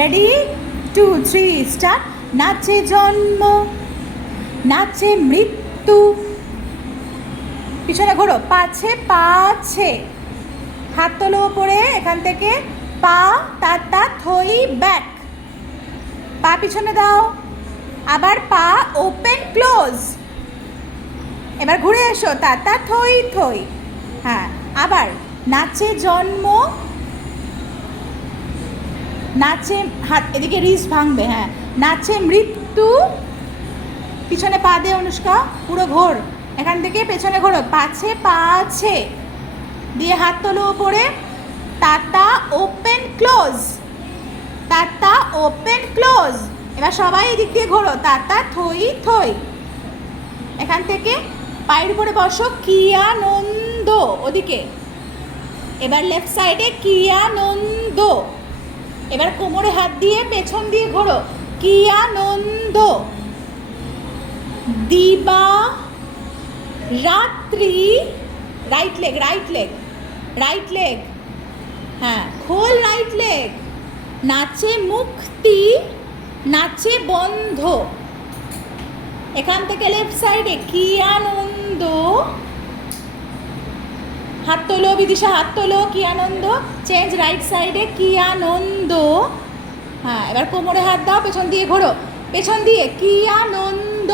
Ready 2 3 start. নাচে জন্ম, নাচে মৃত্যু, পিছনে ঘোরো, পাছে পাছে, হাত তোলো ওপরে, এখান থেকে পা তা থই ব্যাক, পা পিছনে দাও, আবার পা ওপেন ক্লোজ, এবার ঘুরে এসো তা থই থই, হ্যাঁ আবার নাচে জন্ম, নাচে হাত এদিকে রিস্ট ভাঙবে, হ্যাঁ নাচে মৃত্যু, পিছনে পা দে অনুষ্কা, পুরো ঘোর, এখান থেকে পেছনে ঘোরো, পাছে পাছে দিয়ে হাত তোলো ওপরে, তাতা ওপেন ক্লোজ, তাতা ওপেন ক্লোজ, এবার সবাই এদিক দিয়ে ঘোরো, তাতা থই থই, এখান থেকে পায়ের উপরে বসো, কি আনন্দ ওদিকে, এবার লেফট সাইডে কি আনন্দ, এবার কোমরে হাত দিয়ে পেছন দিয়ে ঘোরো, কি আনন্দ, দিবা রাত্রি, right leg right leg right leg, হ্যাঁ খোল রাইট লেগ, নাচে মুক্তি, নাচে বন্ধ, এখান থেকে লেফট সাইডে কি আনন্দ, হাত তোলো বিদিশা, হাত তোলো, কি আনন্দ, চেঞ্জ রাইট সাইডে কি আনন্দ, হ্যাঁ এবার কোমরে হাত দাও, পেছন দিয়ে ঘোরো, পেছন দিয়ে কি আনন্দ,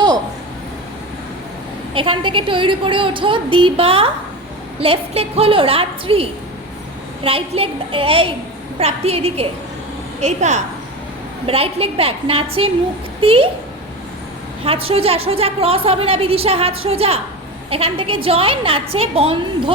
এখান থেকে টইর উপরে ওঠো, দিবা, লেফট লেগ খোলো, রাত্রি, রাইট লেগ, এই প্রাপ্তি এদিকে, এই পা, রাইট লেগ ব্যাক, নাচে মুক্তি, হাত সোজা সোজা, ক্রস হবে না বিদিশা, হাত সোজা, এখান থেকে জয়েন, নাচে বন্ধ।